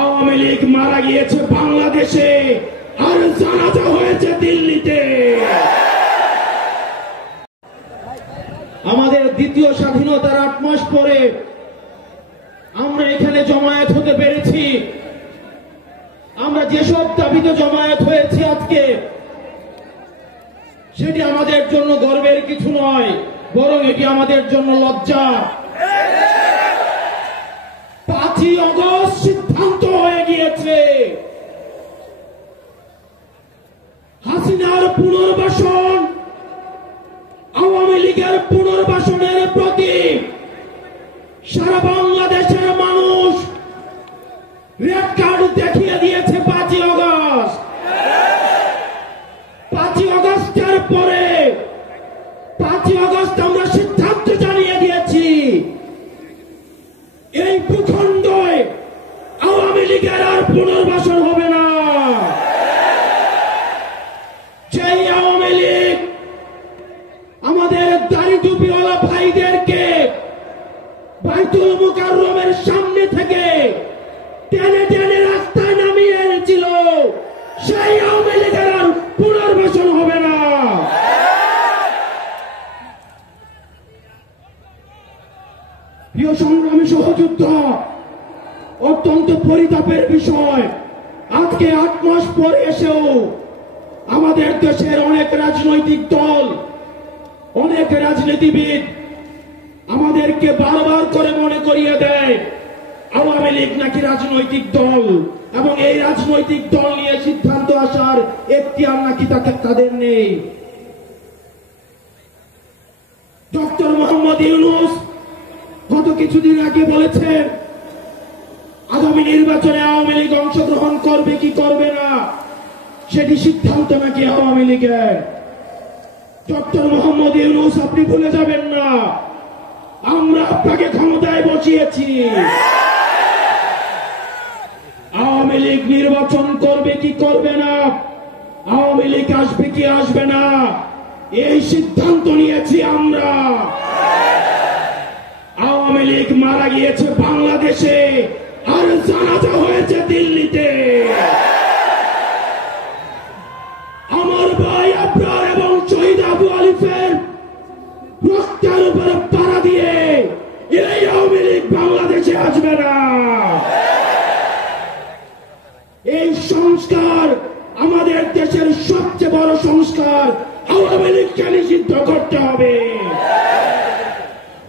আওয়ামী লীগ মারা গিয়েছে বাংলাদেশে, আর জানাজা হয়েছে দিল্লিতে। আমাদের দ্বিতীয় স্বাধীনতার ৮ মাস পরে আমরা এখানে জমায়েত হতে পেরেছি। আমরা যেসব দাবিতে জমায়েত হয়েছি আজকে, সেটি আমাদের জন্য গর্বের কিছু নয়, বরং এটি আমাদের জন্য লজ্জা। ৫ই আগস্ট সিদ্ধান্ত হয়ে গিয়েছে হাসিনার পুনর্বাসন, আওয়ামী লীগের পুনর্বাসনের প্রতি সারা বাংলাদেশের মানুষ রেড কার্ড দেখিয়ে দিয়েছে। ৫ই আগস্ট, ৫ই আগস্টের পরে ৫ই আগস্ট আমরা সিদ্ধান্ত জানিয়ে দিয়েছি, এই ভূখণ্ডে আওয়ামী লীগের আর পুনর্বাসন হবে না। সেই আওয়ামী লীগ আমাদের দাড়ি টুপিওয়ালা ভাইদেরকে বাইতুল মুকাররমের সামনে থেকে টেনে টেনে রাস্তায় নামিয়ে এনেছিল, সেই আওয়ামী লীগের আর পুনর্বাসন হবে না। প্রিয় সংগ্রামী সহযোদ্ধা, অত্যন্ত পরিতাপের বিষয়, আজকে ৮ মাস পরে এসেও আমাদের দেশের অনেক রাজনৈতিক দল, অনেক রাজনীতিবিদ আমাদেরকে বারবার করে মনে করিয়ে দেয় আওয়ামী লীগ নাকি রাজনৈতিক দল, এবং এই রাজনৈতিক দল নিয়ে সিদ্ধান্ত আসার এখতিয়ার নাকি তাদের নেই। ডক্টর মোহাম্মদ ইউনূস গত কিছুদিন আগে বলেছেন আগামী নির্বাচনে আওয়ামী লীগ অংশগ্রহণ করবে কি করবে না সেটি সিদ্ধান্ত নাকি আওয়ামী লীগের। ডক্টর মোহাম্মদ ইউনূস, আপনি ভুলে যাবেন না, আমরা আপনাকে ক্ষমতায় বসিয়েছি। আওয়ামী লীগ নির্বাচন করবে কি করবে না, আওয়ামী লীগ আসবে কি আসবে না, এই সিদ্ধান্ত নিয়েছি আমরা। আওয়ামী লীগ মারা গিয়েছে বাংলাদেশে, আর জানাজা হয়েছে দিল্লিতে। আমার ভাই আবরার এবং শহীদ আবু আলিফের রক্তের উপরে পাড়া দিয়ে এই আওয়ামী লীগ বাংলাদেশে আসবে না। এই সংস্কার, আমাদের দেশের সবচেয়ে বড় সংস্কার, আওয়ামী লীগকে নিষিদ্ধ করতে হবে।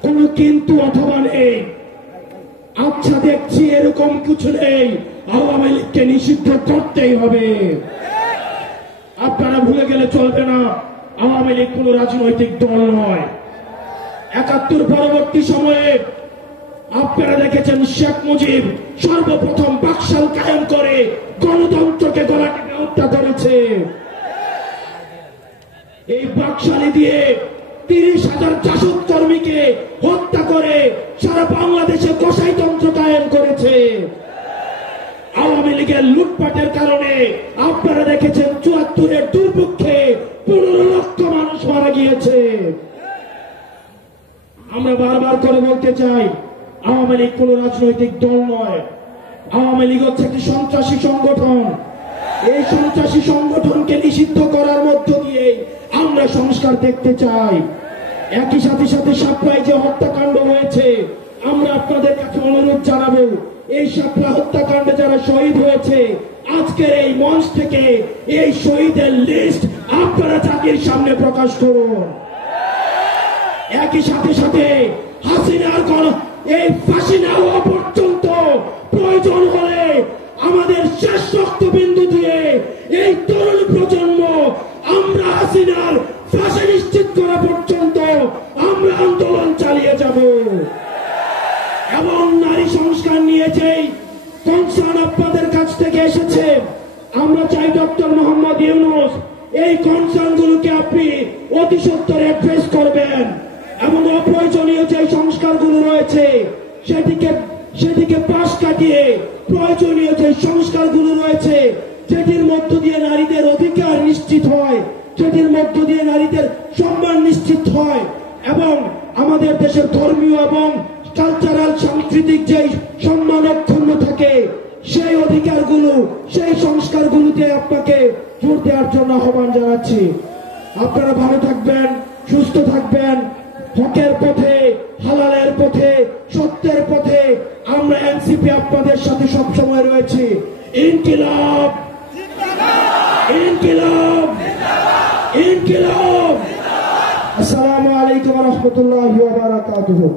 কোন কিন্তু অথবা নেই, আচ্ছা দেখছি এরকম কিছু নেই, আওয়ামী লীগকে নিষিদ্ধ করতেই হবে। আপনারা ভুলে গেলে চলবে না, আওয়ামী লীগ কোন রাজনৈতিক দল নয়। ৭১ পরবর্তী সময়ে আপনারা দেখেছেন শেখ মুজিব সর্বপ্রথম বাকশাল কায়েম করে গণতন্ত্রকে গলা টিপে হত্যা করেছে। এই বাকশালী দিয়ে ৩০,০০০ জাসদ কর্মীকে হত্যা করে সারা বাংলাদেশে কসাইতন্ত্র কায়েম করেছে। আওয়ামী লীগের লুটপাটের কারণে আপনারা দেখেছেন ৭৪-এর দুর্ভিক্ষে ১৫ লক্ষ মানুষ মারা গিয়েছে। আমরা বারবার করে বলতে চাই, আওয়ামী লীগ কোন রাজনৈতিক দল নয়, আওয়ামী লীগ হচ্ছে একটি সন্ত্রাসী সংগঠন। এই সন্ত্রাসী সংগঠনকে নিষিদ্ধ করার মধ্য দিয়ে আমরা সংস্কার দেখতে চাই। একই সাথে সাথে শাপলায় যে হত্যাকাণ্ড হয়েছে, আমরা আপনাদের কাছে অনুরোধ জানাবো, এই শাপলা হত্যাকাণ্ডে যারা শহীদ হয়েছে, আজকের এই মঞ্চ থেকে এই শহীদের লিস্ট আপনারা জাতির সামনে প্রকাশ করুন। একই সাথে সাথে হাসিনার এই ফাঁসি না হওয়া পর্যন্ত প্রয়োজন হলে আমাদের শেষ রক্তবিন্দু দিয়ে এই তরুণ প্রজন্ম আমরা হাসিনার ফাঁসি নিশ্চিত করা পর্যন্ত আমরা আন্দোলন চালিয়ে যাব। এবং নারী সংস্কার নিয়ে যেই কনসার্ন আপনাদের কাছ থেকে এসেছে, আমরা চাই ডক্টর মোহাম্মদ ইউনূস এই কনসার্ন গুলোকে আপনি অতি সত্বর অ্যাড্রেস করবেন, এবং অপ্রয়োজনীয় যে সংস্কারগুলো রয়েছে সেটিকে পাশ কাটিয়ে প্রয়োজনীয় যে সংস্কারগুলো রয়েছে, যেটির মধ্য দিয়ে নারীদের অধিকার নিশ্চিত হয়, যেটির মধ্য দিয়ে নারীদের সম্মান নিশ্চিত হয়, এবং আমাদের দেশের ধর্মীয় এবং কালচারাল সাংস্কৃতিক যে সম্মান অক্ষুণ্ণ থাকে, সেই অধিকারগুলো, সেই সংস্কারগুলোতে আপনাকে জোর দেওয়ার জন্য আহ্বান জানাচ্ছি। আপনারা ভালো থাকবেন, সুস্থ থাকবেন, হকের পথে, হালালের পথে, সত্যের পথে আমরা এনসিপি আপনাদের সাথে সবসময় রয়েছি। ইনকিলাব, ইনকিলাব, ইনকিলাব। আসসালামু আলাইকুম ওয়া রাহমাতুল্লাহি ওয়া বারাকাতুহু।